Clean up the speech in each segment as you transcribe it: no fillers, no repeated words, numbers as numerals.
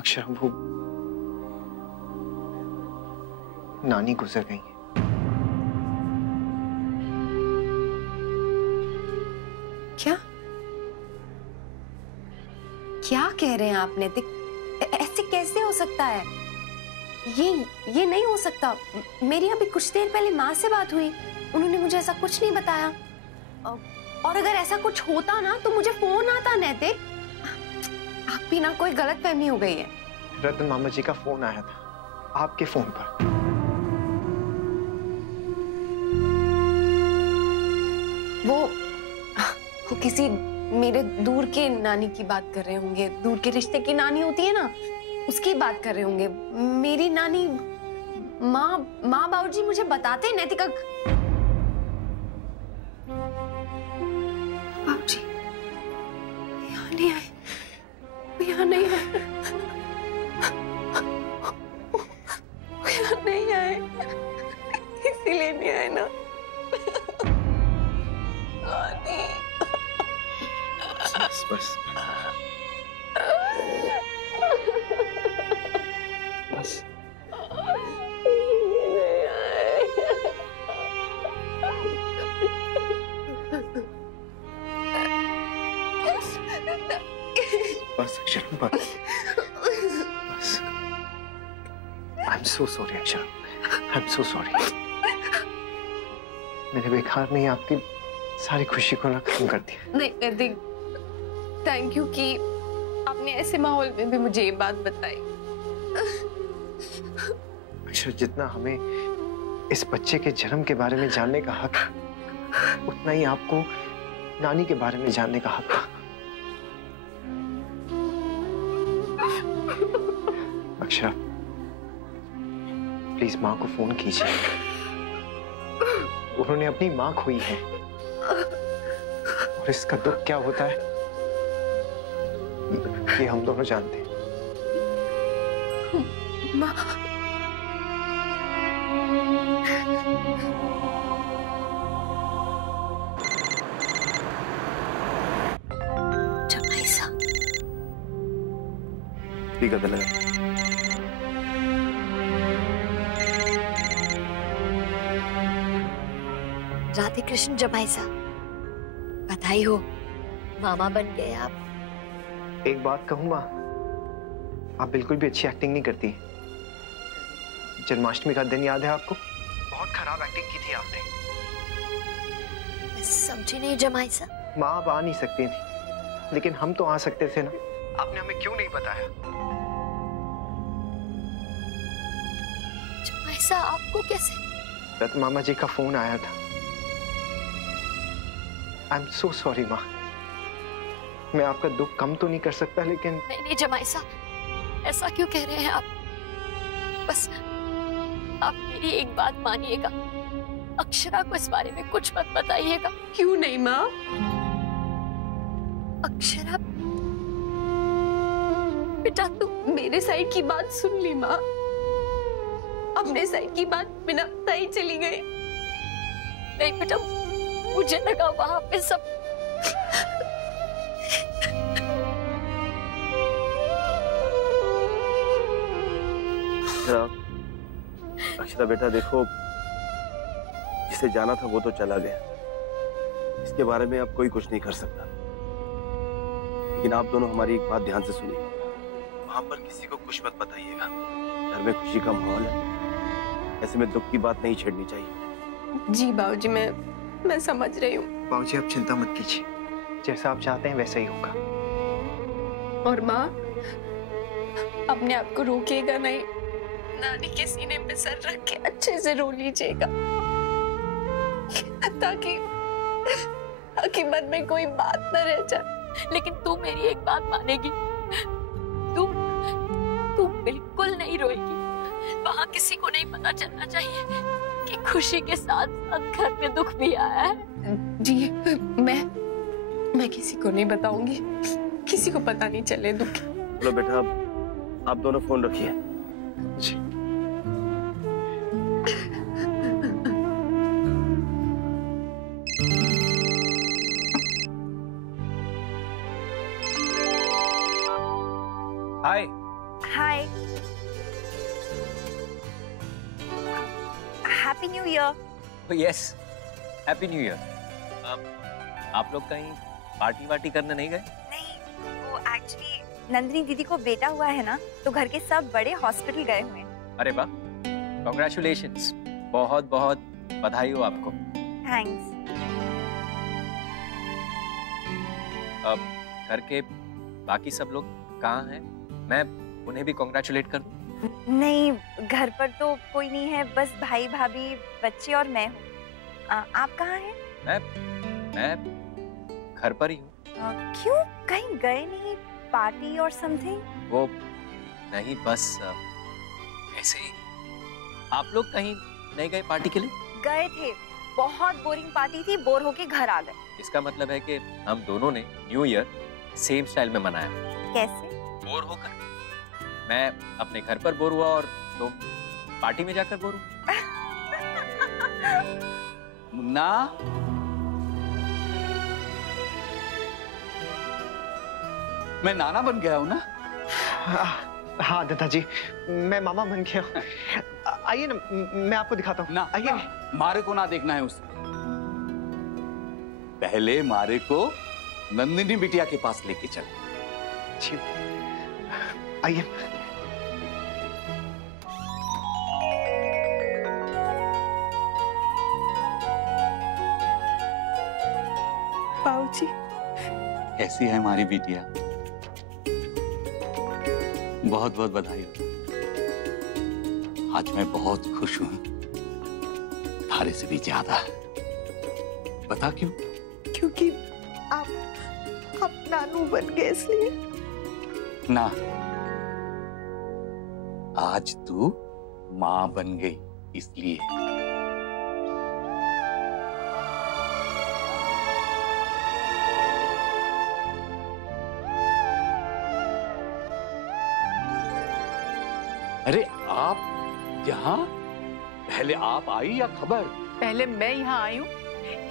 अक्षरा, वो नानी गुजर गई है। क्या क्या कह रहे हैं आप नैतिक? ऐसे कैसे हो सकता है? ये नहीं हो सकता। मेरी अभी कुछ देर पहले माँ से बात हुई, उन्होंने मुझे ऐसा कुछ नहीं बताया। और अगर ऐसा कुछ होता ना तो मुझे फोन आता। नैतिक, आप भी ना कोई गलतफहमी हो गई है। रतन मामा जी का फोन आया था, आपके फोन पर। वो किसी मेरे दूर के नानी की बात कर रहे होंगे। दूर के रिश्ते की नानी होती है ना, उसकी बात कर रहे होंगे। मेरी नानी माँ बाबूजी मुझे बताते हैं नैतिका। बाबूजी यहाँ नहीं आए, यहाँ नहीं आए, यहाँ नहीं आए, इसीलिए नहीं आए ना। बस बस बस। बस अक्षरा, बस बस। I am so sorry Akshara, I am so sorry. मैंने बेकार नहीं आपकी सारी खुशी को ना खत्म कर दिया। नहीं नैतिक, थैंक यू कि आपने ऐसे माहौल में भी मुझे ये बात बताई। अक्षर, जितना हमें इस बच्चे के जन्म के बारे में जानने का हक, उतना ही आपको नानी के बारे में जानने का हक था। अक्षरा, प्लीज माँ को फोन कीजिए। उन्होंने अपनी माँ खोई है और इसका दुख क्या होता है ये हम दोनों जानते हैं। माँ, जमाईसा ठीक है। राधे कृष्ण जमाईसा, बधाई हो, मामा बन गए आप। एक बात कहूं माँ, आप बिल्कुल भी अच्छी एक्टिंग नहीं करती। जन्माष्टमी का दिन याद है आपको? बहुत खराब एक्टिंग की थी आपने। मैं समझी नहीं जमाईसा। माँ आप आ नहीं सकती थी, लेकिन हम तो आ सकते थे ना। आपने हमें क्यों नहीं बताया? जमाईसा आपको कैसे? रत्न मामा जी का फोन आया था। आई एम सो सॉरी माँ। मैं आपका दुख कम तो नहीं कर सकता, लेकिन नहीं जमाईसा, ऐसा क्यों कह रहे हैं आप? बस आप मेरी एक बात मानिएगा, अक्षरा को इस बारे में कुछ मत बताइएगा। क्यों नहीं माँ? अक्षरा बेटा, तू मेरे साइड की बात सुन ली माँ। अपने साइड की बात बिना बताई चली गई। नहीं बेटा, मुझे लगा वहां पे सब अक्षरा बेटा देखो, जिसे जाना था वो तो चला गया, इसके बारे में अब कोई कुछ नहीं कर सकता। लेकिन आप दोनों हमारी एक बात ध्यान से सुनिए, वहां पर किसी को कुछ मत बताइएगा। घर में खुशी का माहौल है, ऐसे में दुख की बात नहीं छेड़नी चाहिए। जी बाबूजी, मैं समझ रही हूँ। बाबूजी आप चिंता मत कीजिए, जैसा आप चाहते हैं वैसा ही होगा। और माँ, अपने आप को रोकिएगा नहीं, नानी के सीने पे सर रख के अच्छे से रो लीजिएगा, ताकि मन में कोई बात न रह जाए। लेकिन तू मेरी एक बात मानेगी, तू बिल्कुल नहीं रोएगी। वहां किसी को नहीं पता चलना चाहिए कि खुशी के साथ साथ घर में दुख भी आया है। जी, मैं किसी को नहीं बताऊंगी, किसी को पता नहीं चले दुख। चलो बेटा, आप दोनों फोन रखिए। जी। Hi, hi, happy new year. Yes, happy new year. आप लोग कहीं पार्टी वार्टी करने नहीं गए? नहीं, वो एक्चुअली नंदिनी दीदी को बेटा हुआ है ना, तो घर के सब बड़े हॉस्पिटल गए हुए हैं। अरे वाह, कॉन्ग्रेचुलेशंस, बहुत बहुत बधाई हो आपको। थैंक्स। अब घर के बाकी सब लोग कहाँ हैं? मैं उन्हें भी कॉन्ग्रेचुलेट कर दूं? नहीं, घर पर तो कोई नहीं है, बस भाई भाभी, बच्चे और मैं हूँ। आप कहाँ हैं? मैं घर पर ही हूँ। क्यों, कहीं गए नहीं, पार्टी और समथिंग? वो नहीं, बस ऐसे ही। आप लोग कहीं नहीं गए पार्टी के लिए? गए थे, बहुत बोरिंग पार्टी थी, बोर होके घर आ गए। इसका मतलब है कि हम दोनों ने न्यू ईयर सेम स्टाइल में मनाया। कैसे? बोर होकर। मैं अपने घर पर बोर हुआ और तुम पार्टी में जाकर बोर हुआ। मुन्ना, मैं नाना बन गया हूँ ना? हाँ दादाजी, मैं मामा बन गया हूँ। आइए ना, मैं आपको दिखाता हूँ। ना, आइए। मारे को ना देखना है उसे। पहले मारे को नंदिनी बिटिया के पास लेके चल। जी, आइए। बाबूजी, कैसी है हमारी बिटिया? बहुत बहुत बधाई हो। आज मैं बहुत खुश हूं, थारे से भी ज्यादा। बता क्यों? क्योंकि आप नानू बन गए इसलिए। ना, आज तू माँ बन गई इसलिए। अरे आप यहाँ? पहले आप आई या खबर? पहले मैं यहाँ आई हूँ,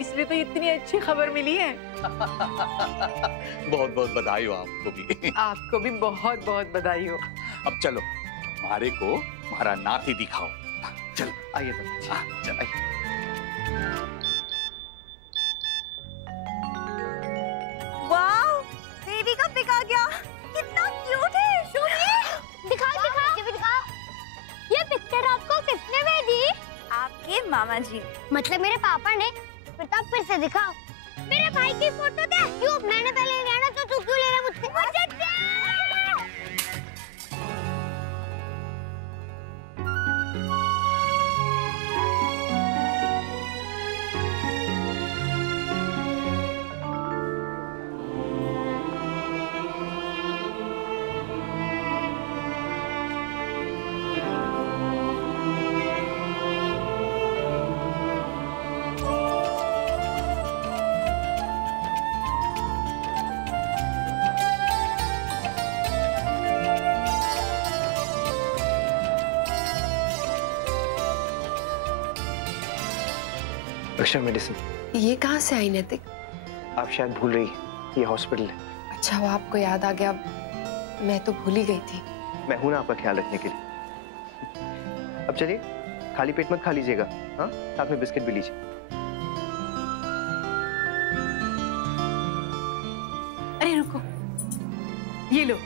इसलिए तो इतनी अच्छी खबर मिली है। बहुत बहुत बधाई हो आपको भी। आपको भी बहुत बहुत बधाई हो। अब चलो, मारे को हमारा नाती दिखाओ। चल आइए दादाजी, चल आइए। वाओ, बेबी का पिक आ गया, कितना क्यूट है। दिखाओ दिखाओ दिखाओ। ये पिक्चर आपको किसने भेजी? आपके मामा जी। मतलब मेरे पापा ने। प्रताप, फिर से दिखाओ। मेरे भाई की फोटो दे। क्यों? मैंने पहले लिया ना, तो तू क्यों ले रहा मुझसे? मुझे दे। अक्षर मेडिसिन। ये कहाँ से आई नैतिक? आप शायद भूल रही, ये हॉस्पिटल है। अच्छा, वो आपको याद आ गया, मैं तो भूल ही गई थी। मैं हूं ना आपका ख्याल रखने के लिए। अब चलिए, खाली पेट मत खा लीजिएगा, हाँ? साथ में बिस्किट भी लीजिए। अरे रुको, ये लो,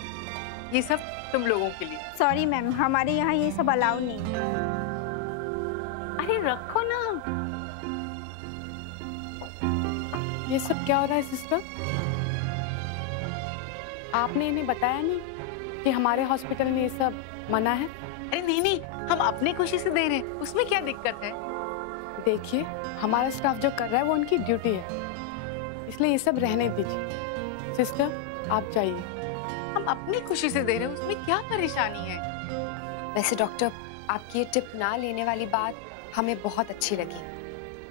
ये सब तुम लोगों के लिए। सॉरी मैम, हमारे यहाँ ये सब अलाउ नहीं। अरे रखो ना। ये सब क्या हो रहा है सिस्टर? आपने इन्हें बताया नहीं कि हमारे हॉस्पिटल में ये सब मना है? अरे नहीं नहीं, हम अपने खुशी से दे रहे हैं, उसमें क्या दिक्कत है? देखिए, हमारा स्टाफ जो कर रहा है वो उनकी ड्यूटी है, इसलिए ये सब रहने दीजिए। सिस्टर, आप जाइए, हम अपनी खुशी से दे रहे हैं, उसमें क्या परेशानी है? वैसे डॉक्टर, आपकी ये टिप ना लेने वाली बात हमें बहुत अच्छी लगी।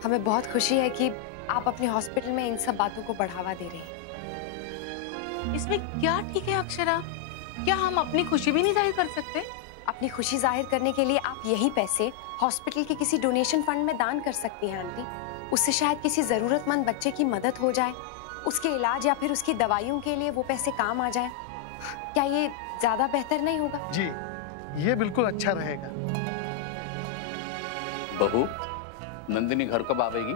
हमें बहुत खुशी है कि आप अपने हॉस्पिटल में इन सब बातों को बढ़ावा दे रही हैं। इसमें क्या ठीक है अक्षरा? क्या हम अपनी खुशी भी नहीं जाहिर कर सकते? अपनी खुशी जाहिर करने के लिए आप यही पैसे हॉस्पिटल के किसी डोनेशन फंड में दान कर सकती हैं आंटी। उससे शायद किसी जरूरतमंद बच्चे की मदद हो जाए, उसके इलाज या फिर उसकी दवाइयों के लिए वो पैसे काम आ जाए। क्या ये ज्यादा बेहतर नहीं होगा? जी, ये बिल्कुल अच्छा रहेगा। बहू, नंदिनी घर कब आवेगी?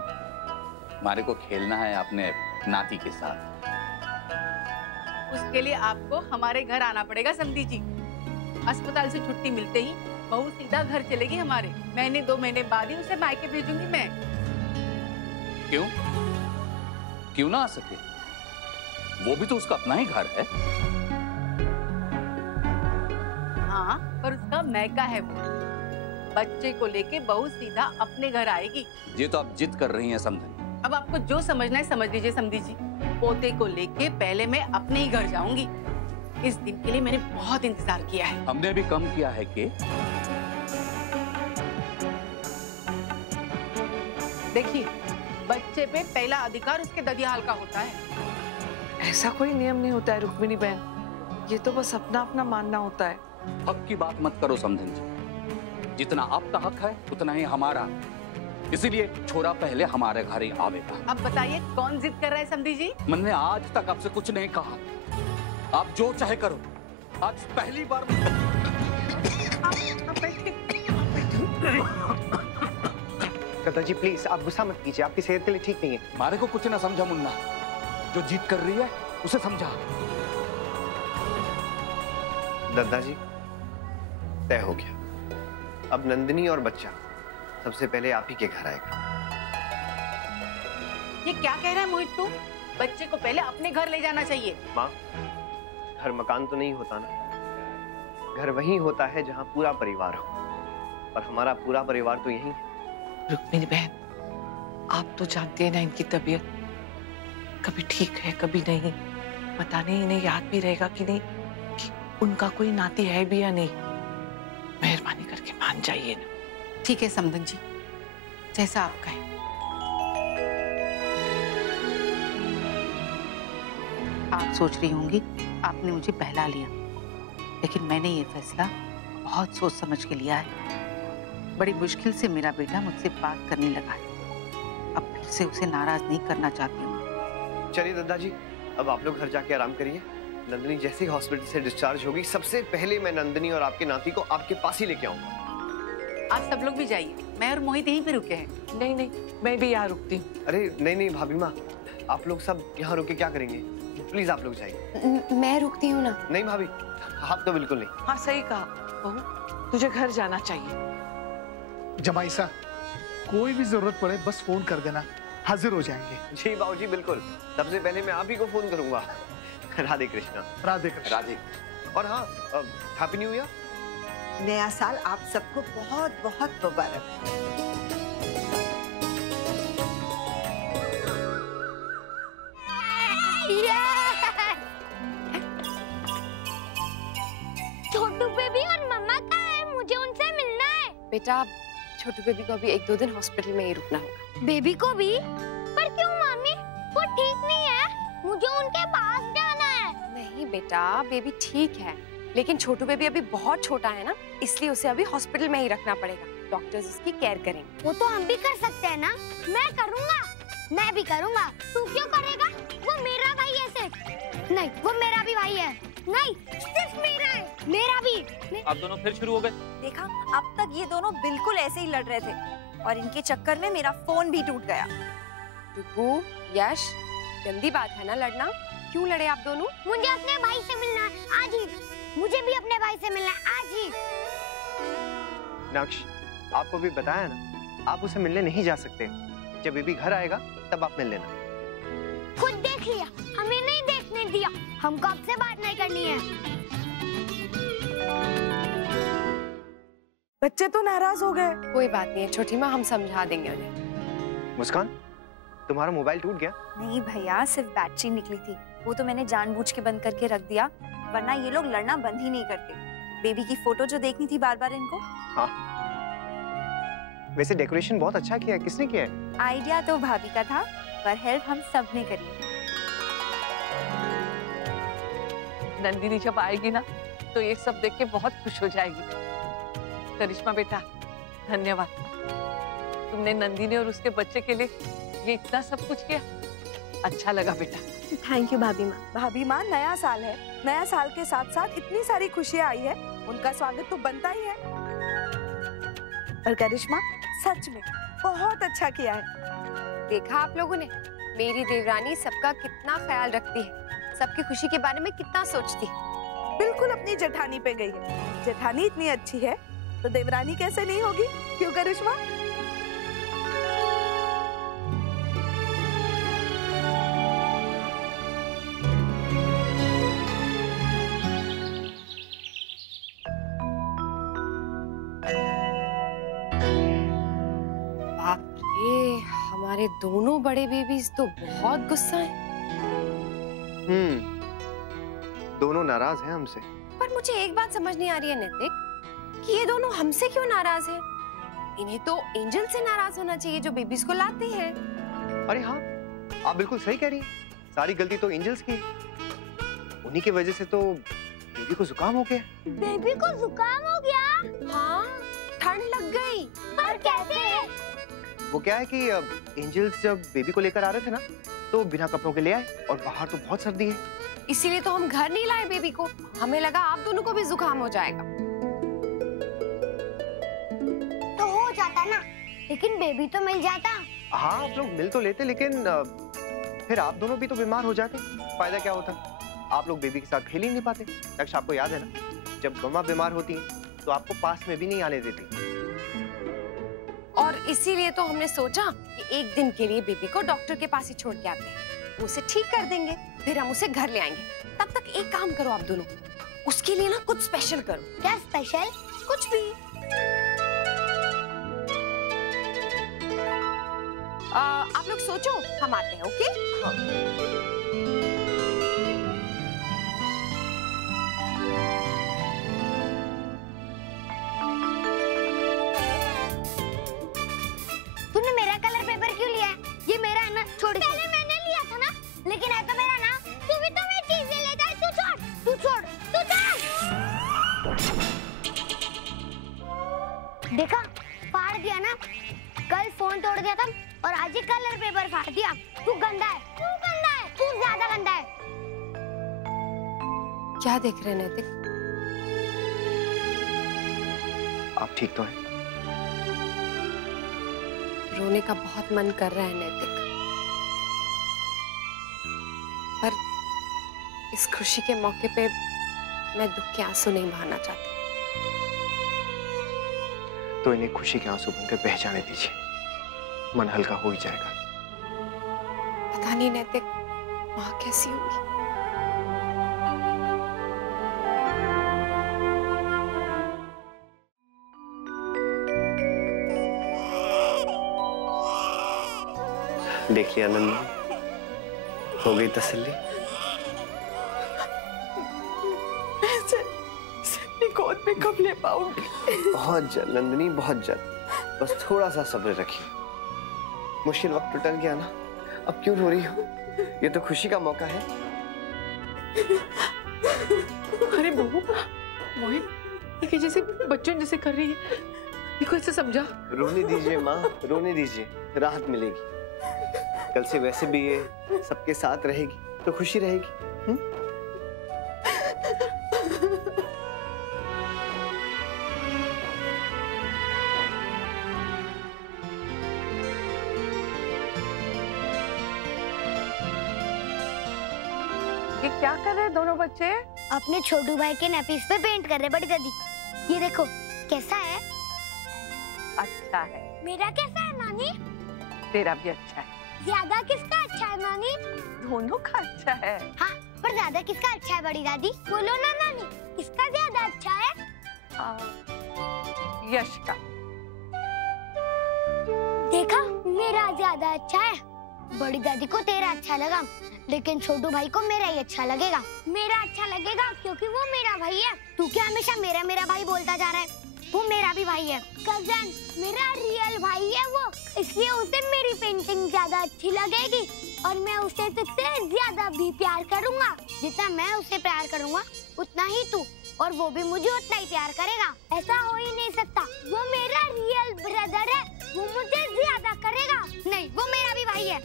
हमारे को खेलना है अपने नाती के साथ। उसके लिए आपको हमारे घर आना पड़ेगा समधी जी। अस्पताल से छुट्टी मिलते ही बहू सीधा घर चलेगी हमारे। महीने 2 महीने बाद ही उसे मायके भेजूंगी मैं। क्यों? क्यों ना आ सके? वो भी तो उसका अपना ही घर है। हाँ, पर उसका मैका है वो। बच्चे को लेके बहू सीधा अपने घर आएगी। ये तो आप जिद कर रही हैं समझे। अब आपको जो समझना है समझ लीजिए समधी जी। पोते को लेके पहले मैं अपने ही घर जाऊंगी। इस दिन के लिए मैंने बहुत इंतजार किया है। हमने भी कम किया है कि देखिए, बच्चे पे पहला अधिकार उसके ददियाल का होता है। ऐसा कोई नियम नहीं होता है रुक्मिणी बहन, ये तो बस अपना अपना मानना होता है। हक की बात मत करो समझन जी। जितना आपका हक है उतना ही हमारा, इसीलिए छोरा पहले हमारे घर ही आवेगा। अब बताइए कौन जिद कर रहा है समधी जी? मैंने आज तक आपसे कुछ नहीं कहा, आप जो चाहे करो। आज पहली बार कता जी प्लीज आप गुस्सा मत कीजिए, आपकी सेहत के लिए ठीक नहीं है। हमारे को कुछ ना समझा मुन्ना, जो जीत कर रही है उसे समझा। दद्दा जी, तय हो गया। अब नंदिनी और बच्चा सबसे पहले आप ही के घर आएगा। ये क्या कह रहा है मोहित तू? बच्चे को पहले अपने घर ले जाना चाहिए। माँ, घर मकान तो नहीं होता ना, घर वहीं होता है जहाँ पूरा परिवार हो, और हमारा पूरा परिवार तो यही है। रुक्मिणी बहन, आप तो जानते हैं ना इनकी तबीयत, कभी ठीक है कभी नहीं। पता नहीं इन्हें याद भी रहेगा कि नहीं कि उनका कोई नाती है भी या नहीं। मेहरबानी करके मान जाइए ना। ठीक है समधन जी, जैसा आप कहें। आप सोच रही होंगी आपने मुझे बहला लिया, लेकिन मैंने ये फैसला बहुत सोच समझ के लिया है। बड़ी मुश्किल से मेरा बेटा मुझसे बात करने लगा है। अब फिर से उसे नाराज नहीं करना चाहती हूँ। चलिए दद्दा जी, अब आप लोग घर जाके आराम करिए। नंदिनी जैसे ही हॉस्पिटल से डिस्चार्ज होगी, सबसे पहले मैं नंदिनी और आपके नाती को आपके पास ही लेके आऊंगा। आप सब लोग भी जाइए, मैं और मोहित यहीं पे रुके हैं। नहीं नहीं, मैं भी यहाँ रुकती हूँ। अरे नहीं नहीं भाभी माँ, आप लोग सब यहाँ रुके क्या करेंगे? प्लीज आप लोग जाइए। मैं रुकती हूँ ना। नहीं भाभी, आप तो बिल्कुल नहीं। हाँ सही कहा बहू, तुझे घर जाना चाहिए। जमाई साहब, कोई भी जरूरत पड़े बस फोन कर देना, हाजिर हो जाएंगे। जी बाबूजी बिल्कुल, सबसे पहले मैं आप ही को फोन करूंगा। राधे कृष्णा। राधे कृष्णा। राधे। और हाँ, हैप्पी न्यू ईयर। नया साल आप सबको बहुत बहुत मुबारक। छोटू बेबी और मम्मा कहाँ है? मुझे उनसे मिलना है। बेटा, छोटू बेबी को अभी 1-2 दिन हॉस्पिटल में ही रुकना होगा। बेबी को भी? पर क्यों मामी? वो ठीक नहीं है, मुझे उनके पास जाना है। नहीं बेटा, बेबी ठीक है, लेकिन छोटू बेबी अभी बहुत छोटा है ना, इसलिए उसे अभी हॉस्पिटल में ही रखना पड़ेगा। डॉक्टर्स उसकी केयर करेंगे। वो तो हम भी कर सकते हैं ना। मैं करूँगा, मैं भी करूँगा। तू क्यों करेगा? वो मेरा भाई है सिर्फ। नहीं, वो मेरा भी भाई है। नहीं, सिर्फ मेरा है। मेरा भी। आप दोनों फिर शुरू हो गए। देखा, अब तक ये दोनों बिल्कुल ऐसे ही लड़ रहे थे, और इनके चक्कर में मेरा फोन भी टूट गया। रुकू, यश, गंदी बात है ना लड़ना। क्यों लड़े आप दोनों? मुझे अपने भाई से मिलना है आज ही। मुझे भी अपने भाई से मिलना है आज ही। नक्श, आपको भी बताया ना, आप उसे मिलने नहीं जा सकते। जब बेबी घर आएगा तब आप मिल लेना। खुद देख लिया, हमें नहीं देखने दिया। हमको आपसे बात नहीं करनी है। बच्चे तो नाराज हो गए। कोई बात नहीं है छोटी माँ, हम समझा देंगे उन्हें। मुस्कान, तुम्हारा मोबाइल टूट गया? नहीं भैया, सिर्फ बैटरी निकली थी, वो तो मैंने जानबूझ के बंद करके रख दिया, वरना ये लोग लड़ना बंद ही नहीं करते। बेबी की फोटो जो देखनी थी बार बार इनको। हाँ, वैसे डेकोरेशन बहुत अच्छा किया है। किसने किया है? आइडिया तो भाभी का था, पर हेल्प हम सब ने करी। नंदिनी जब आएगी ना तो ये सब देख के बहुत खुश हो जाएगी। करिश्मा बेटा, धन्यवाद, तुमने नंदिनी और उसके बच्चे के लिए ये इतना सब कुछ किया। अच्छा लगा बेटा। थैंक यू भाभी माँ। भाभी माँ, नया साल है, नया साल के साथ साथ इतनी सारी खुशियाँ आई है, उनका स्वागत तो बनता ही है। और करिश्मा सच में बहुत अच्छा किया है। देखा आप लोगों ने, मेरी देवरानी सबका कितना ख्याल रखती है, सबकी खुशी के बारे में कितना सोचती है। बिल्कुल अपनी जेठानी पे गई है। जेठानी इतनी अच्छी है तो देवरानी कैसे नहीं होगी, क्यों करिश्मा? बाप रे, हमारे दोनों बड़े बेबीज तो बहुत गुस्सा हैं। दोनों नाराज हैं हमसे। पर मुझे एक बात समझ नहीं आ रही है नैतिक, कि ये दोनों हमसे क्यों नाराज हैं? इन्हें तो एंजल से नाराज होना चाहिए जो बेबीज को लाती है। अरे हाँ, आप बिल्कुल सही कह रही हैं। सारी गलती तो एंजल्स की है। उन्हीं की वजह से तो बेबी को जुकाम हो गया। बेबी को जुकाम हो गया? हाँ, ठंड लग गई। पर कैसे? वो क्या है कि एंजल्स जब बेबी को लेकर आ रहे थे ना, तो बिना कपड़ों के ले आए, और बाहर तो बहुत सर्दी है, इसीलिए तो हम घर नहीं लाए बेबी को। हमें लगा आप दोनों को भी जुकाम हो जाएगा। तो हो जाता ना, लेकिन बेबी तो मिल जाता। हाँ, आप लोग मिल तो लेते, लेकिन फिर आप दोनों भी तो बीमार हो जाते। फायदा क्या होता? आप लोग बेबी के साथ खेल ही नहीं पाते। लक्ष, आपको याद है ना, जब मम्मा बीमार होती है तो आपको पास में भी नहीं आने देती। और इसीलिए तो हमने सोचा कि एक दिन के लिए बेबी को डॉक्टर के पास ही छोड़ के आते हैं, उसे ठीक कर देंगे, फिर हम उसे घर ले आएंगे। तब तक एक काम करो आप दोनों, उसके लिए ना कुछ स्पेशल करो। क्या स्पेशल? कुछ भी। आप लोग सोचो, हम आते हैं। ओके? हाँ। तूने मेरा कलर पेपर क्यों लिया है? ये मेरा है ना, छोड़। पहले मैंने लिया था ना, लेकिन है तो मेरा ना। तू भी तो मेरी चीजें लेता है। तू छोड़, तू छोड़, तू छोड़। देखा, फाड़ दिया ना। कल फोन तोड़ दिया था और आज ही कलर पेपर फाड़ दिया। तू गंदा है, तू गंदा है, तू ज्यादा गंदा है। क्या देख रहे हैं नैतिक? आप ठीक तो हैं? रोने का बहुत मन कर रहा है नैतिक, पर इस खुशी के मौके पे मैं दुख के आंसू नहीं बहाना चाहती। तो इन्हें खुशी के आंसू बनकर बह जाने दीजिए, मन हल्का हो ही जाएगा। पता नहीं नैतिक, माँ कैसी होगी। देख लिया नंदन, हो गई तसल्ली? गोद में कब ले पाऊंगी? बहुत जल्द नंदनी, बहुत जल्द। बस थोड़ा सा सब्र रखिए। मुश्किल वक्त टल गया ना, अब क्यों रो रही हो? ये तो खुशी का मौका है। अरे बहू, मोहित, ये जैसे बच्चों जैसे कर रही है, देखो इसे समझा। रोने दीजिए माँ, रोने दीजिए, राहत मिलेगी। कल से वैसे भी ये सबके साथ रहेगी तो खुशी रहेगी। ये क्या कर रहे हैं दोनों बच्चे? अपने छोटू भाई के नेपीज पे पेंट कर रहे बड़ी दादी। ये देखो कैसा है। अच्छा है। मेरा कैसा है नानी? तेरा भी अच्छा है। ज्यादा किसका अच्छा है नानी? दोनों का अच्छा है। हाँ, पर ज्यादा किसका अच्छा है बड़ी दादी? बोलो ना नानी, किसका ज्यादा अच्छा है? यश का। देखा, मेरा ज्यादा अच्छा है। बड़ी दादी को तेरा अच्छा लगा, लेकिन छोटू भाई को मेरा ही अच्छा लगेगा। मेरा अच्छा लगेगा क्योंकि वो मेरा भाई है। तू क्या हमेशा मेरा मेरा भाई बोलता जा रहा है? वो मेरा भी भाई है। कजन, मेरा रियल भाई है वो, इसलिए उसे मेरी पेंटिंग ज्यादा अच्छी लगेगी और मैं उसे तुझसे ज्यादा भी प्यार करूंगा। जितना मैं उसे प्यार करूंगा उतना ही तू, और वो भी मुझे उतना ही प्यार करेगा। ऐसा हो ही नहीं सकता। वो मेरा रियल ब्रदर है, वो मुझे ज्यादा करेगा। नहीं, वो मेरा भी भाई है।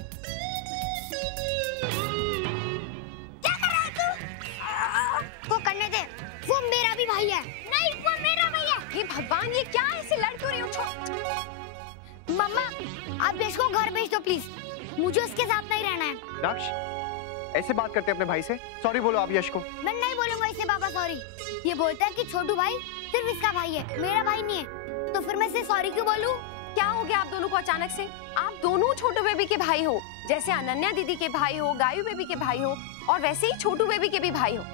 भाई है। नहीं, वो मेरा भाई है। हे भगवान, ये क्या ऐसे लड़ क्यों रही हो? छोड़। मम्मा, आप यश को घर भेज दो प्लीज, मुझे उसके साथ नहीं रहना है। दाक्ष, ऐसे बात करते हैं अपने भाई से? सॉरी बोलो आप यश को। मैं नहीं बोलूंगा इससे पापा सॉरी। ये बोलता है कि छोटू भाई सिर्फ इसका भाई है, मेरा भाई नहीं है, तो फिर मैं इसे सॉरी क्यों बोलूं? क्या हो गया आप दोनों को अचानक से? आप दोनों छोटू बेबी के भाई हो, जैसे अनन्या दीदी के भाई हो, गायू बेबी के भाई हो, और वैसे ही छोटू बेबी के भी भाई हो।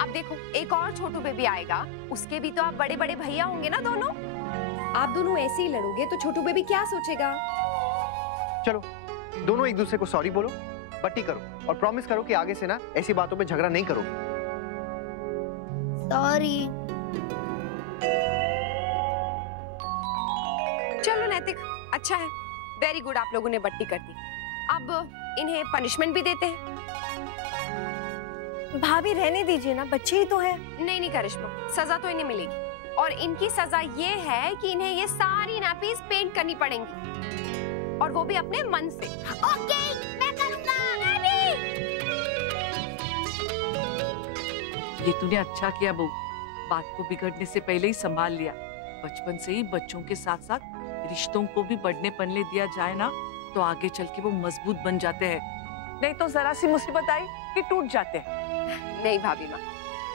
अब देखो, एक और छोटू बेबी आएगा, उसके भी तो आप बड़े बड़े भैया होंगे ना दोनों। आप दोनों ऐसे ही लड़ोगे तो छोटू बेबी क्या सोचेगा? चलो दोनों एक दूसरे को सॉरी बोलो, पट्टी करो और प्रॉमिस करो कि आगे से ना ऐसी बातों पे झगड़ा नहीं करोगे। सॉरी। चलो नैतिक, अच्छा है, वेरी गुड, आप लोगों ने बट्टी कर दी। अब इन्हें पनिशमेंट भी देते हैं। भाभी रहने दीजिए ना, बच्चे ही तो हैं। नहीं नहीं करिश्मा, सजा तो इन्हें मिलेगी, और इनकी सजा ये है कि इन्हें ये सारी नैपीज पेंट करनी पड़ेंगी, और वो भी अपने मन से। ओके, मैं करूंगा। ये तूने अच्छा किया बहू, बात को बिगड़ने से पहले ही संभाल लिया। बचपन से ही बच्चों के साथ साथ रिश्तों को भी बढ़ने पनने दिया जाए ना, तो आगे चल के वो मजबूत बन जाते हैं, नहीं तो जरा सी मुसीबत आई कि टूट जाते हैं। नहीं भाभी माँ,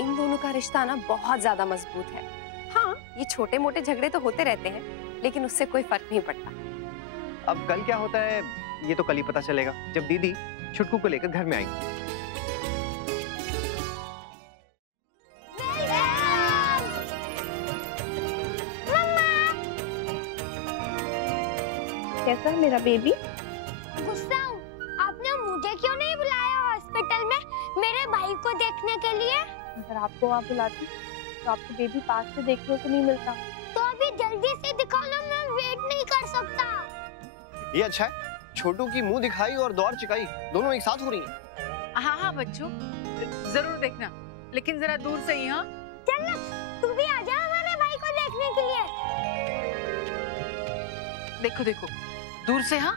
इन दोनों का रिश्ता ना बहुत ज्यादा मजबूत है। हाँ, ये छोटे मोटे झगड़े तो होते रहते हैं, लेकिन उससे कोई फर्क नहीं पड़ता। अब कल क्या होता है ये तो कल ही पता चलेगा, जब दीदी छुटकू को लेकर घर में आएंगी। कैसा है मेरा बेबी? गुस्सा हूँ, आपने मुझे क्यों नहीं बुलाया हॉस्पिटल में मेरे भाई को देखने के लिए? अगर आपको वहाँ बुलाती तो आपको बेबी पास से देखने को नहीं मिलता। तो अभी जल्दी से दिखा लो, मैं वेट नहीं कर सकता। ये अच्छा है, छोटू की मुंह दिखाई और दौड़ चिकाई दोनों एक साथ हो रही हैं। हाँ हाँ बच्चों, जरूर देखना, लेकिन जरा दूर से ही। हाँ चल ना, तू भी आ जा हमारे भाई को देखने के लिए। देखो देखो, दूर से। हाँ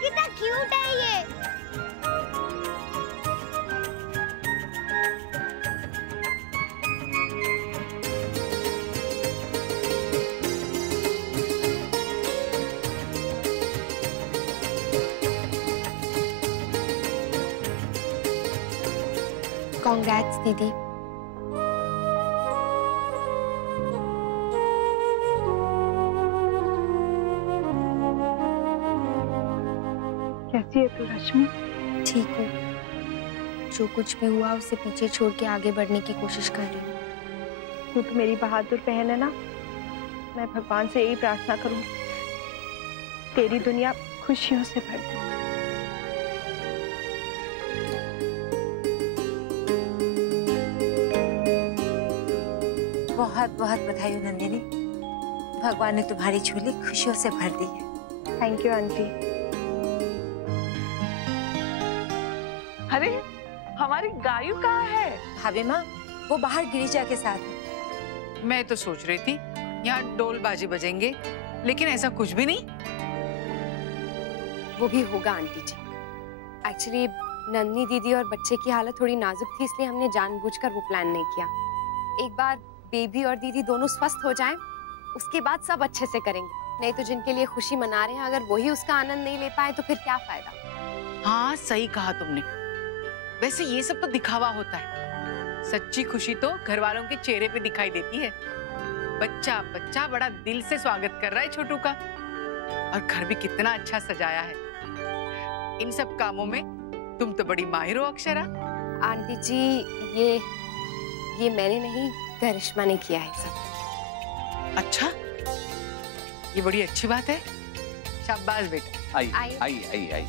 कितना क्यूट है ये। कांग्रेट्स दीदी। कैसी है तू रश्मि? ठीक हूँ, जो कुछ भी हुआ उसे पीछे छोड़ के आगे बढ़ने की कोशिश कर रही हूँ। तू तो मेरी बहादुर बहन है ना, मैं भगवान से यही प्रार्थना करूंगी, तेरी दुनिया खुशियों से भर दे। बहुत बहुत बधाई नंदिनी, भगवान ने तुम्हारी झोली खुशियों से भर दी है। Thank you aunty. अरे हमारी गायू कहाँ है? भाभी माँ, वो बाहर गिरिजा के साथ है। मैं तो सोच रही थी यहाँ ढोल बाजे बजेंगे, लेकिन ऐसा कुछ भी नहीं। वो भी होगा आंटी जी। एक्चुअली नंदिनी दीदी और बच्चे की हालत थोड़ी नाजुक थी, इसलिए हमने जानबूझकर वो प्लान नहीं किया। एक बार बेबी और दीदी दोनों स्वस्थ हो जाएं, उसके बाद सब अच्छे से करेंगे। नहीं तो जिनके लिए खुशी मना रहे हैं, अगर वही उसका आनंद नहीं ले पाए तो फिर क्या फायदा। हाँ सही कहा तुमने। वैसे ये सब तो दिखावा होता है, सच्ची खुशी तो घर वालों के चेहरे पे दिखाई देती है। बच्चा बच्चा बड़ा दिल से स्वागत कर रहा है छोटू का, और घर भी कितना अच्छा सजाया है। इन सब कामों में तुम तो बड़ी माहिर हो अक्षरा। आंटी जी, ये मैंने नहीं, करिश्मा ने किया है सब। अच्छा, ये बड़ी अच्छी बात है। शाबाश बेटा। आई आई आई आई, आई।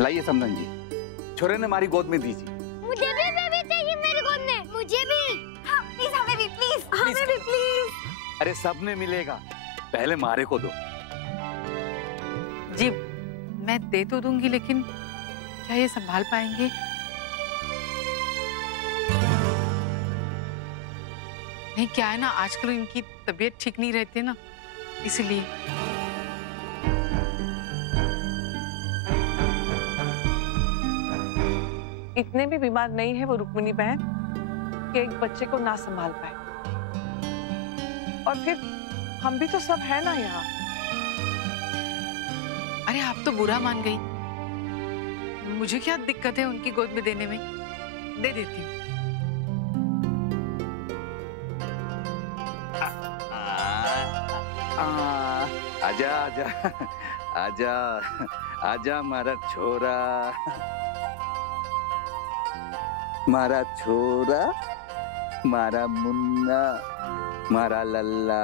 लाइए समधन जी, छोरे ने हमारी गोद में दीजिए। मुझे भी बेबी चाहिए मेरी गोद में। मुझे भी। हाँ, प्लीज हमें भी, प्लीज हमें भी प्लीज। अरे सब में मिलेगा, पहले मारे को दो। जी मैं दे तो दूंगी, लेकिन क्या ये संभाल पाएंगे? नहीं, क्या है ना, आजकल इनकी तबीयत ठीक नहीं रहती है ना, इसलिए। इतने भी बीमार नहीं है वो रुक्मिणी बहन कि एक बच्चे को ना संभाल पाए। और फिर हम भी तो सब है ना यहाँ। अरे आप तो बुरा मान गई, मुझे क्या दिक्कत है उनकी गोद में देने में, दे देती हूँ। आजा आजा आजा आजा मारा छोरा, मारा छोरा, मारा मुन्ना, मारा लल्ला।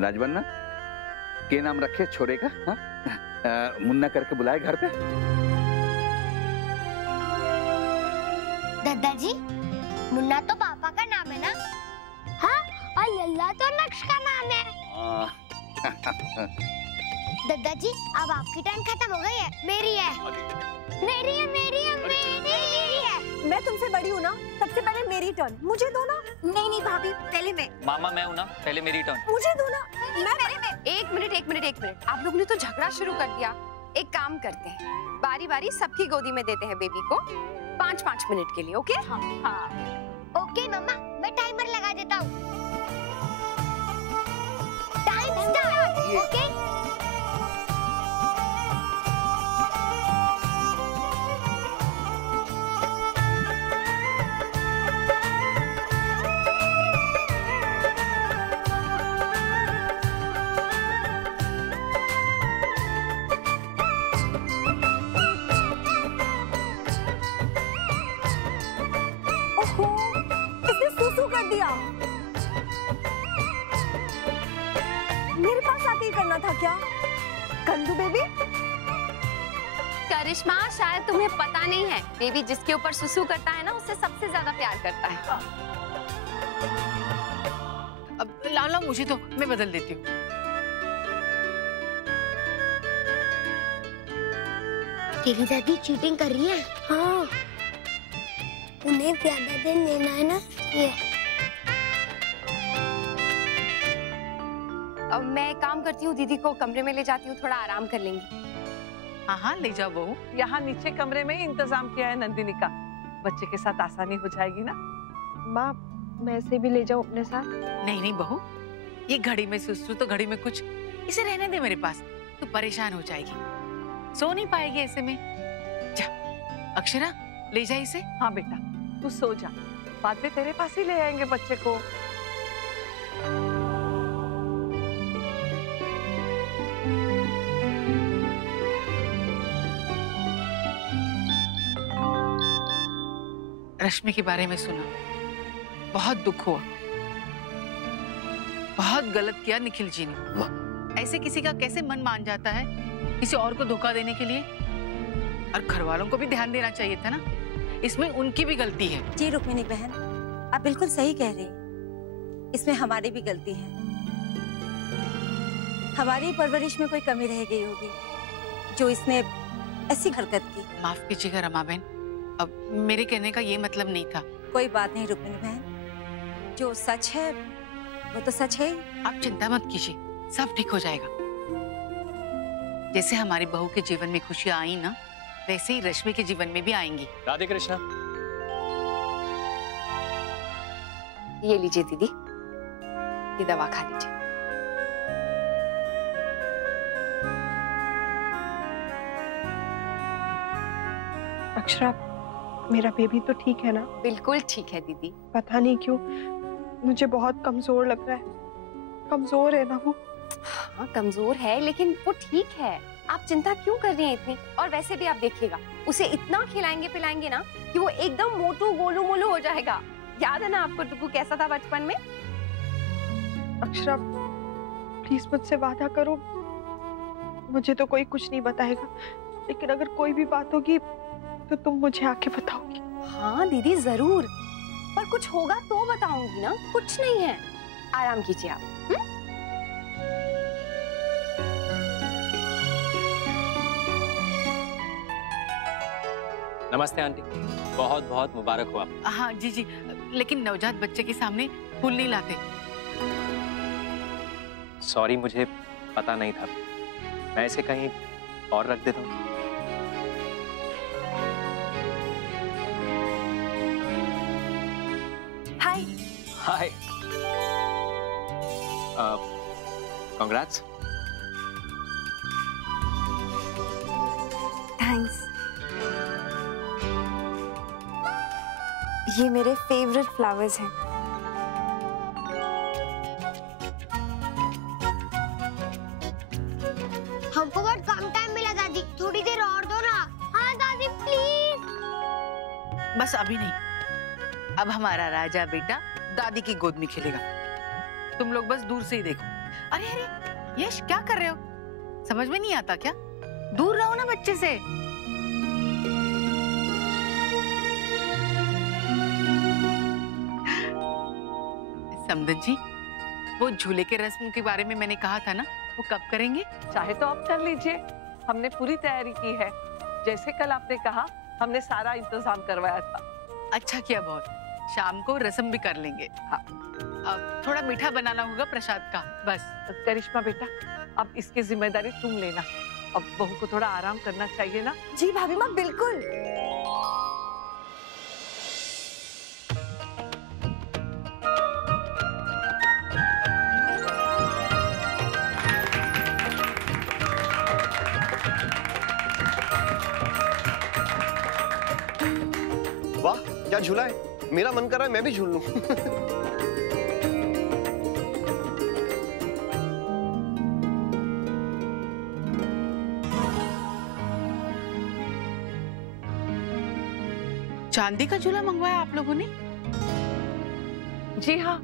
राजबन्ना के नाम रखे छोरे का? मुन्ना करके बुलाए घर पे। दादाजी, मुन्ना तो पापा का नाम है ना? हाँ, और लल्ला तो नक्श का नाम है। दादाजी, अब आपकी टर्न खत्म हो गई है, मेरी है। मेरी है, मेरी है, मेरी है। मैं तुमसे बड़ी हूँ ना, सबसे पहले मेरी टर्न, मुझे दो ना। नहीं नहीं भाभी, पहले मैं। मामा मैं हूँ ना, पहले मेरी टर्न। मुझे दो ना। मैं पहले मैं। एक मिनट, आप लोगों ने तो झगड़ा शुरू कर दिया। एक काम करते हैं, बारी बारी सबकी गोदी में देते हैं बेबी को 5-5 मिनट के लिए, ओके? हाँ। ओके मम्मा, मैं टाइमर लगा देता हूँ। Time start, okay? मेरे पास आके ही करना था क्या? कंदू बेबी? करिश्मा, शायद तुम्हें पता नहीं है, बेबी जिसके ऊपर सुसु करता है ना, उससे सबसे ज्यादा प्यार करता है। अब लाओ मुझे तो, मैं बदल देती हूँ। तेरी दादी चीटिंग कर रही है। हाँ, उन्हें ज्यादा दिन लेना है ना, ये। अब मैं काम करती हूँ, दीदी को कमरे में ले जाती हूँ, थोड़ा आराम कर लेंगी। हाँ ले जाओ बहू, यहाँ नीचे कमरे में ही इंतजाम किया है नंदिनी का, बच्चे के साथ आसानी हो जाएगी ना। माँ, मैं इसे भी ले जाऊँ अपने साथ? नहीं बहू, ये घड़ी में सुसु तो घड़ी में कुछ, इसे रहने दे मेरे पास, तू परेशान हो जाएगी, सो नहीं पाएगी ऐसे में। जा अक्षरा, ले जा इसे। हाँ बेटा, तू सो जा, बाद में तेरे पास ही ले आएंगे बच्चे को। रश्मि के बारे में सुना, बहुत दुख हुआ, बहुत गलत किया निखिल जी ने। ऐसे किसी का कैसे मन मान जाता है किसी और को धोखा देने के लिए? और घर वालों को भी ध्यान देना चाहिए था ना, इसमें उनकी भी गलती है। जी रुक्मिणी बहन, आप बिल्कुल सही कह रही हैं, इसमें हमारी भी गलती है। हमारी परवरिश में कोई कमी रह गई होगी जो इसने ऐसी हरकत की। माफ कीजिएगा रमा बहन, अब मेरे कहने का ये मतलब नहीं था। कोई बात नहीं रुक्मिणी बहन, जो सच है वो तो सच है। आप चिंता मत कीजिए, सब ठीक हो जाएगा। जैसे हमारी बहू के जीवन में खुशियां आई ना, वैसे ही रश्मि के जीवन में भी आएंगी। राधे कृष्णा। ये लीजिए दीदी, ये दवा खा लीजिए। अक्षरा, मेरा बेबी तो ठीक है ना? बिल्कुल ठीक है दीदी। पता नहीं क्यों मुझे बहुत कमजोर लग रहा है। कमजोर है ना वो? हाँ कमजोर है, लेकिन वो ठीक है। आप चिंता क्यों कर रही हैं इतनी? और वैसे भी आप देखिएगा, उसे इतना खिलाएंगे पिलाएंगे ना कि वो एकदम मोटू गोलू मोलू हो जाएगा। याद है ना आपको टुकू कैसा था बचपन में? अक्षरा, प्लीज मुझसे वादा करो, मुझे तो कोई कुछ नहीं बताएगा, लेकिन अगर कोई भी बात होगी तो तुम मुझे आके बताओगी। हाँ दीदी जरूर, पर कुछ होगा तो बताऊंगी ना, कुछ नहीं है। आराम कीजिए आप। नमस्ते आंटी, बहुत बहुत मुबारक हो आप। हाँ जी जी, लेकिन नवजात बच्चे के सामने फूल नहीं लाते। सॉरी, मुझे पता नहीं था, मैं इसे कहीं और रख देता हूँ। हाय। हाय। कांग्रेट्स। थैंक्स। ये मेरे फेवरेट फ्लावर्स हैं। हमको बहुत कम टाइम मिला दादी, थोड़ी देर और दो ना। हाँ दादी प्लीज। बस अभी नहीं, अब हमारा राजा बेटा दादी की गोद में खेलेगा। तुम लोग बस दूर से ही देखो। अरे अरे यश, क्या कर रहे हो? समझ में नहीं आता क्या? दूर रहो ना बच्चे से। समदन जी, वो झूले के रस्म के बारे में मैंने कहा था ना, वो कब करेंगे? चाहे तो आप कर लीजिए, हमने पूरी तैयारी की है। जैसे कल आपने कहा, हमने सारा इंतजाम करवाया था। अच्छा किया बहुत। शाम को रस्म भी कर लेंगे। हाँ, अब थोड़ा मीठा बनाना होगा प्रसाद का, बस। करिश्मा बेटा, अब इसकी जिम्मेदारी तुम लेना। अब बहू को थोड़ा आराम करना चाहिए ना। जी भाभी माँ, बिल्कुल। वाह, क्या झूला है। मेरा मन कर रहा है मैं भी झूल लूं। चांदी का झूला मंगवाया आप लोगों ने? जी हाँ।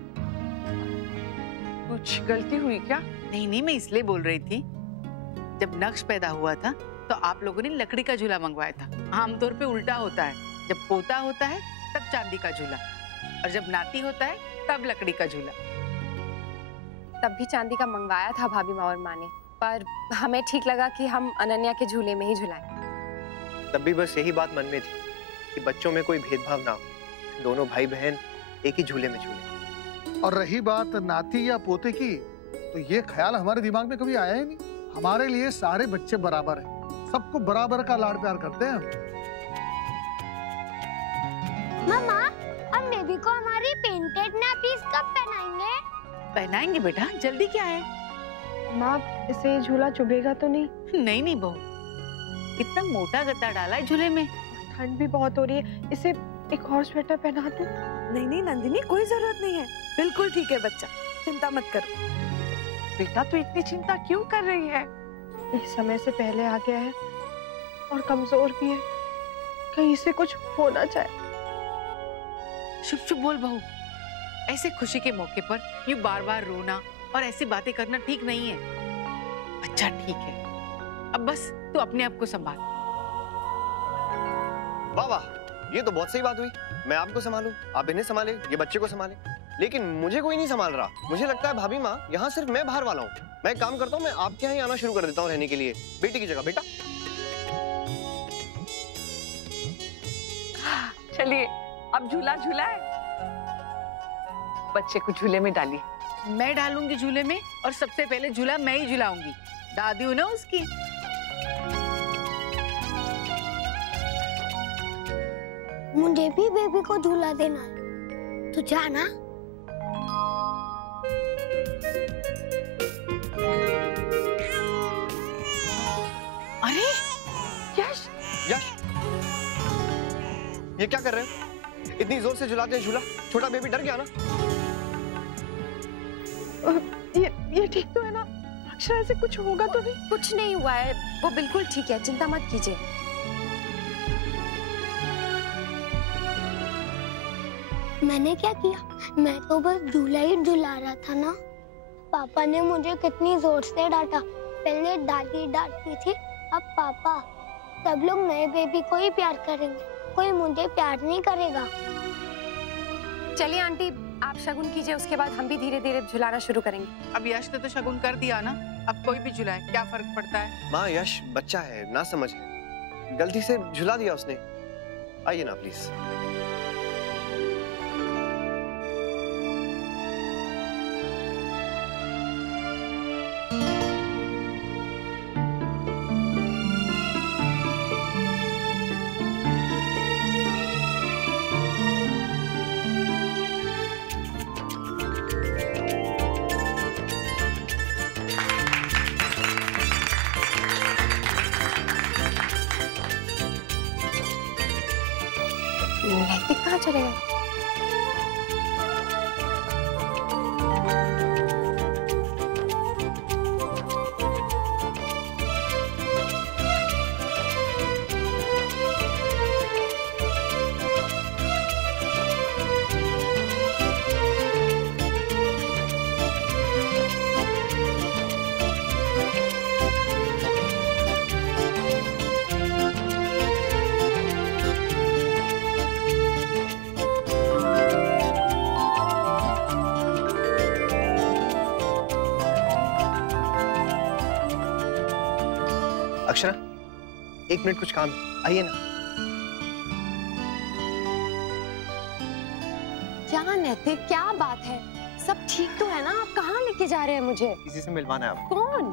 कुछ गलती हुई क्या? नहीं नहीं, मैं इसलिए बोल रही थी, जब नक्श पैदा हुआ था तो आप लोगों ने लकड़ी का झूला मंगवाया था। आमतौर पे उल्टा होता है, जब पोता होता है तब चांदी का झूला, और जब नाती होता है तब लकड़ी का झूला। तब भी चांदी का मंगवाया था भाभी माँ और माँ ने, पर हमें ठीक लगा कि हम अनन्या के झूले में ही झुलाएं। तब भी बस यही बात मन में थी कि बच्चों में कोई भेदभाव ना हो, दोनों भाई बहन एक ही झूले में झूले। और रही बात नाती या पोते की, तो ये ख्याल हमारे दिमाग में कभी आया ही नहीं। हमारे लिए सारे बच्चे बराबर हैं, सबको बराबर का लाड प्यार करते हैं हम। मामा, अब बेबी को हमारी पेंटेड नैपीज कब पहनाएंगे? पहनाएंगे बेटा, जल्दी क्या है? माँ, इसे झूला चुभेगा तो नहीं? नहीं नहीं बहू, कितना मोटा गत्ता डाला है झूले में। ठंड भी बहुत हो रही है, इसे एक और स्वेटर पहना दूं? नहीं नहीं नंदिनी, कोई जरूरत नहीं है, बिल्कुल ठीक है बच्चा, चिंता मत करो। बेटा तू इतनी चिंता क्यों कर रही है? इस समय से पहले आ गया है और कमजोर भी है, कहीं इसे कुछ हो ना जाए। चुप चुप बोल बहू, ऐसे खुशी के मौके पर यूं बार बार रोना और ऐसी बातें करना ठीक नहीं है। बच्चा ठीक है, अब बस तू अपने आप को संभाल। वाह वाह, ये तो बहुत सही बात हुई। मैं आपको संभालूं, आप इन्हें संभाले, ये बच्चे को संभाले, लेकिन मुझे कोई नहीं संभाल रहा। मुझे लगता है भाभी माँ, यहाँ सिर्फ मैं बाहर वाला हूँ। मैं एक काम करता हूँ, मैं आपके यहाँ ही आना शुरू कर देता हूँ रहने के लिए, बेटी की जगह। बेटा चलिए अब झूला झूलाए, बच्चे को झूले में डालिए। मैं डालूंगी झूले में, और सबसे पहले झूला मैं ही झुलाऊंगी, दादी हूं ना उसकी। मुझे भी बेबी को झूला देना है, तो जाना। अरे यश, यश, ये क्या कर रहे हैं? इतनी जोर से झुलाते हैं झूला, छोटा बेबी डर गया ना? ये ठीक तो है ना? अक्षरा से कुछ होगा तो नहीं? कुछ नहीं हुआ है, वो बिल्कुल ठीक है, चिंता मत कीजिए। मैंने क्या किया? मैं तो बस झूला ही झूला रहा था ना। पापा ने मुझे कितनी जोर से डांटा। पहले दादी डांटती थी, अब पापा। सब लोग नए बेबी को ही प्यार करेंगे, कोई मुझे प्यार नहीं करेगा। चलिए आंटी, आप शगुन कीजिए, उसके बाद हम भी धीरे धीरे झुलाना शुरू करेंगे। अब यश ने तो शगुन कर दिया ना, अब कोई भी झुलाए, क्या फर्क पड़ता है? माँ, यश बच्चा है, ना समझ है, गलती से झुला दिया उसने। आइए ना प्लीज। नैतिक कहाँ चले गए? अक्षरा, 1 मिनट, कुछ काम है, आइए ना। क्या नैतिक, क्या बात है? सब ठीक तो है ना? आप कहाँ लेके जा रहे हैं मुझे? किसी से मिलवाना है आपको। कौन?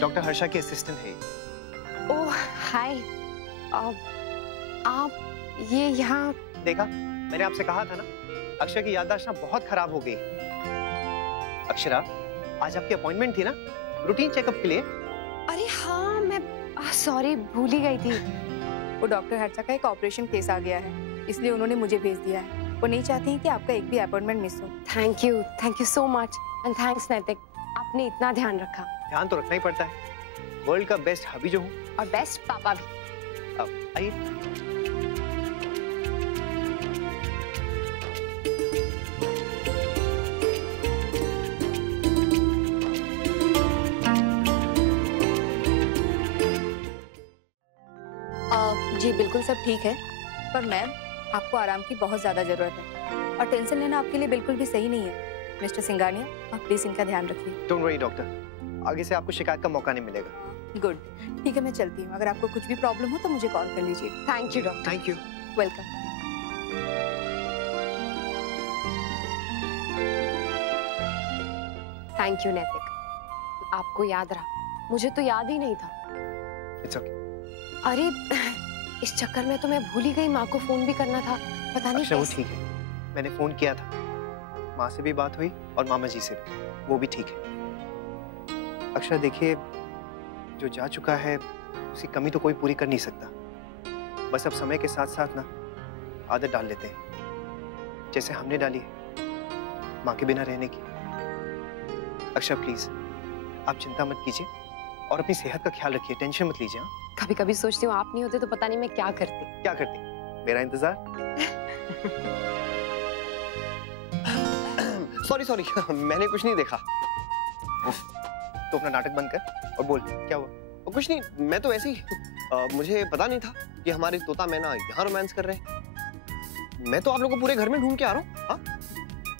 डॉक्टर हर्षा के असिस्टेंट है। ओह हाय, आप ये यहाँ? देखा, मैंने आपसे कहा था ना, अक्षरा की याददाश्त ना बहुत खराब हो गई। अक्षरा, आज आपकी अपॉइंटमेंट थी ना रूटीन चेकअप के लिए? अरे हाँ, मैं सॉरी, भूल ही गई थी। वो डॉक्टर हर्षा का एक ऑपरेशन केस आ गया है, इसलिए उन्होंने मुझे भेज दिया है। वो नहीं चाहती कि आपका एक भी अपॉइंटमेंट मिस हो। Thank you so much and thanks नैतिक, आपने इतना ध्यान रखा। ध्यान तो रखना ही पड़ता है, वर्ल्ड का बेस्ट हबी जो हूँ। और बेस्ट पापा भी। अब आइए। जी बिल्कुल सब ठीक है, पर मैम आपको आराम की बहुत ज्यादा जरूरत है और टेंशन लेना आपके लिए बिल्कुल भी सही नहीं है। मिस्टर सिंघानिया, आप प्लीज इनका ध्यान रखिए। डोंट वरी डॉक्टर, आगे से आपको शिकायत का मौका नहीं मिलेगा। गुड, ठीक है, मैं चलती हूँ। अगर आपको कुछ भी प्रॉब्लम हो तो मुझे कॉल कर लीजिए। Thank you doctor. Thank you. Welcome. Thank you नैतिक, आपको याद रहा, मुझे तो याद ही नहीं था। It's okay. अरे इस चक्कर में तो मैं भूल ही गई, माँ को फोन भी करना था, पता नहीं अच्छा, वो कैसे। ठीक है, मैंने फोन किया था, माँ से भी बात हुई और मामा जी से भी, वो भी ठीक है। अक्षरा देखिए, जो जा चुका है उसकी कमी तो कोई पूरी कर नहीं सकता। बस अब समय के साथ साथ ना आदत डाल लेते हैं, जैसे हमने डाली है माँ के बिना रहने की। अक्षरा प्लीज, आप चिंता मत कीजिए और अपनी सेहत का ख्याल रखिए, टेंशन मत लीजिए। कभी कभी सोचती हूँ आप नहीं होते तो पता नहीं मैं क्या करती। क्या करती? मेरा इंतजार। सॉरी मैंने कुछ नहीं देखा। तो अपना नाटक बंद कर और बोल, क्या हुआ? कुछ नहीं, मैं तो ऐसे ही मुझे पता नहीं था कि हमारे तोता मैना यहाँ रोमांस कर रहे हैं। मैं तो आप लोगों को पूरे घर में ढूंढ के आ रहा हूँ। हाँ,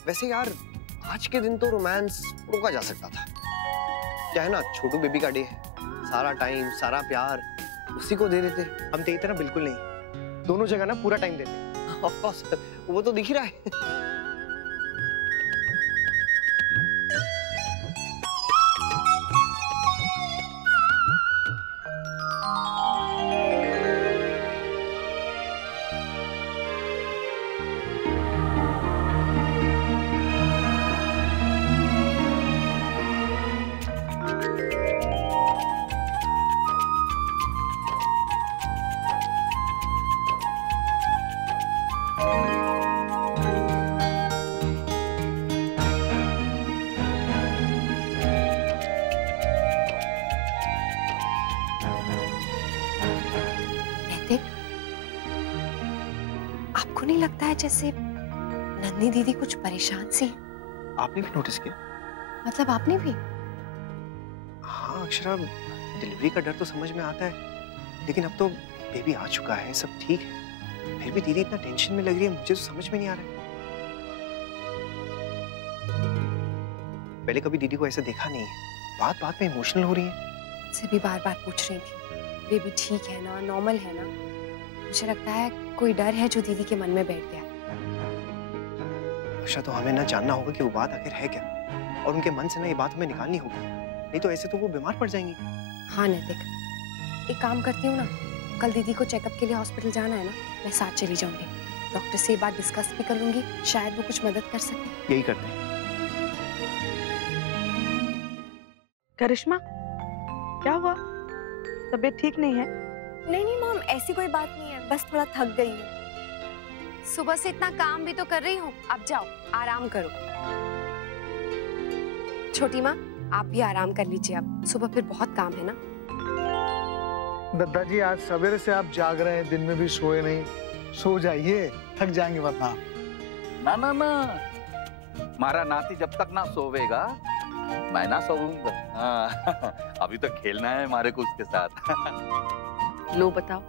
वैसे यार आज के दिन तो रोमांस रोका जा सकता था। क्या है ना, छोटू बेबी का डे है, सारा टाइम सारा प्यार उसी को दे देते। हम तेरी तरह बिल्कुल नहीं, दोनों जगह ना पूरा टाइम देते। ऑफ कोर्स, वो तो दिख ही रहा है। आपको नहीं लगता है जैसे नंदी दीदी कुछ परेशान सी? आपने भी नोटिस किया? मतलब आपने भी? हाँ अक्षरा, डिलीवरी का डर तो समझ में आता है, लेकिन अब तो बेबी आ चुका है, सब ठीक है, फिर भी दीदी इतना टेंशन में लग रही है, मुझे तो समझ में नहीं आ रहा है। पहले कभी दीदी को ऐसे देखा नहीं है, बात बात में इमोशनल हो रही है। मुझसे भी बार बार पूछ रही थी, बेबी ठीक है ना, नॉर्मल है ना? मुझे लगता है कोई डर है जो दीदी के मन में बैठ गया। अच्छा, तो हमें ना जानना होगा कि वो बात आखिर है क्या, और उनके मन से ना ये बात हमें निकालनी होगी, नहीं तो ऐसे तो वो बीमार पड़ जाएंगी। हाँ नैतिक, एक काम करती हूँ ना, कल दीदी को चेकअप के लिए हॉस्पिटल जाना है ना, मैं साथ चली जाऊंगी, डॉक्टर से ये बात डिस्कस भी कर लूंगी, शायद वो कुछ मदद कर सके। यही करते हैं। करिश्मा, क्या हुआ? तबीयत ठीक नहीं है? नहीं नहीं मॉम, ऐसी कोई बात नहीं है, बस थोड़ा थक गई हूँ। सुबह से इतना काम भी तो कर रही हूँ, अब जाओ आराम करो। छोटी माँ आप भी आराम कर लीजिए, अब सुबह फिर बहुत काम है ना। दादाजी आज सवेरे से आप जाग रहे हैं, दिन में भी सोए नहीं, सो जाइए, थक जाएंगे वरना। ना ना ना, मारा नाती जब तक ना सोवेगा मैं ना सोऊंगा। हाँ, अभी तो खेलना है हमारे को उसके साथ। लो बताओ,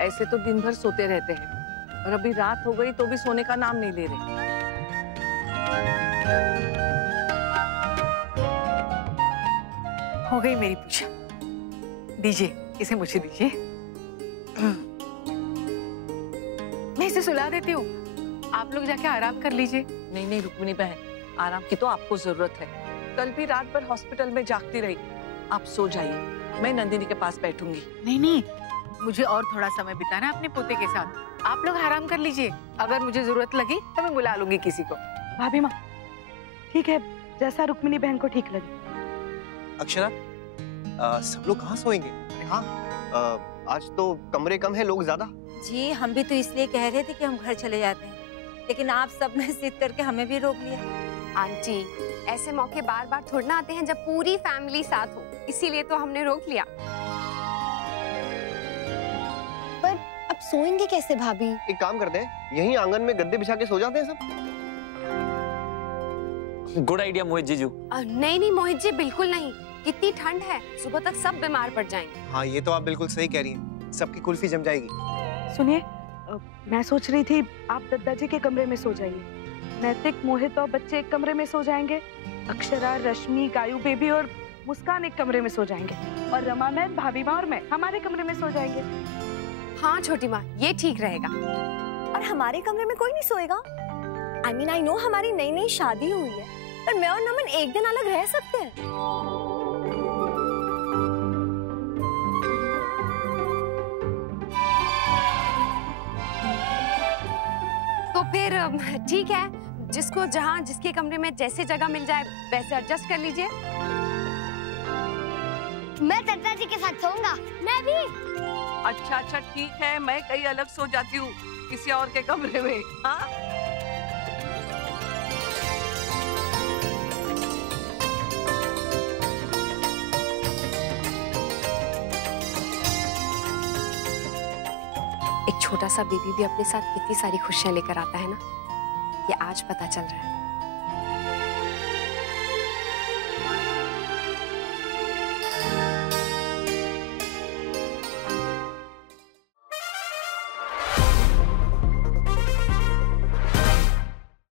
ऐसे तो दिन भर सोते रहते हैं और अभी रात हो गई तो भी सोने का नाम नहीं ले रहे। हो गई मेरी पूजा, दीजिए इसे मुझे दीजिए। मैं इसे सुला देती हूँ, आप लोग जाके आराम कर लीजिए। नहीं नहीं रुक्मिणी बहन, आराम की तो आपको जरूरत है। कल भी रात भर हॉस्पिटल में जागती रही, आप सो जाइए, मैं नंदिनी के पास बैठूंगी। नहीं नहीं, मुझे और थोड़ा समय बिताना है अपने पोते के साथ। आप लोग आराम कर लीजिए, अगर मुझे जरूरत लगी तो मैं बुला लूंगी किसी को। भाभी माँ ठीक है, जैसा रुक्मिणी बहन को ठीक लगे। अक्षरा, सब लोग कहाँ सोएंगे? हाँ, आज तो कमरे कम है, लोग ज्यादा। जी हम भी तो इसलिए कह रहे थे कि हम घर चले जाते हैं, लेकिन आप सब ने जिद करके हमें भी रोक लिया। आंटी ऐसे मौके बार बार थोड़ा ना आते हैं जब पूरी फैमिली साथ हो, इसीलिए तो हमने रोक लिया। पर अब सोएंगे कैसे भाभी? एक काम करते हैं, यहीं आंगन में गद्दे बिछा के सो जाते हैं सब। गुड आइडिया मोहित जीजू। नहीं नहीं मोहित जी, बिल्कुल नहीं, कितनी ठंड है, सुबह तक सब बीमार पड़ जाएंगे। हाँ ये तो आप बिल्कुल सही कह रही हैं, सबकी कुल्फी जम जाएगी। सुनिए, मैं सोच रही थी आप दादाजी के कमरे में सो जाइए, नैतिक, मोहित और बच्चे एक कमरे में सो जाएंगे, अक्षरा, रश्मि, गायू बेबी और मुस्कान एक कमरे में सो जाएंगे, और रमा मैम, भाभी माँ और मैं हमारे कमरे में सो जाएंगे। हाँ छोटी माँ, ये ठीक रहेगा। और हमारे कमरे में कोई नहीं सोएगा? I mean, I know हमारी नई नई शादी हुई है, पर मैं और नमन एक दिन अलग रह सकते हैं। तो फिर ठीक है, जिसको जहाँ जिसके कमरे में जैसे जगह मिल जाए वैसे एडजस्ट कर लीजिए। मैं चाचा जी के साथ सोऊंगा। मैं भी। अच्छा अच्छा ठीक है, मैं कहीं अलग सो जाती हूँ किसी और के कमरे में। हाँ एक छोटा सा बेबी भी अपने साथ कितनी सारी खुशियां लेकर आता है ना, ये आज पता चल रहा है।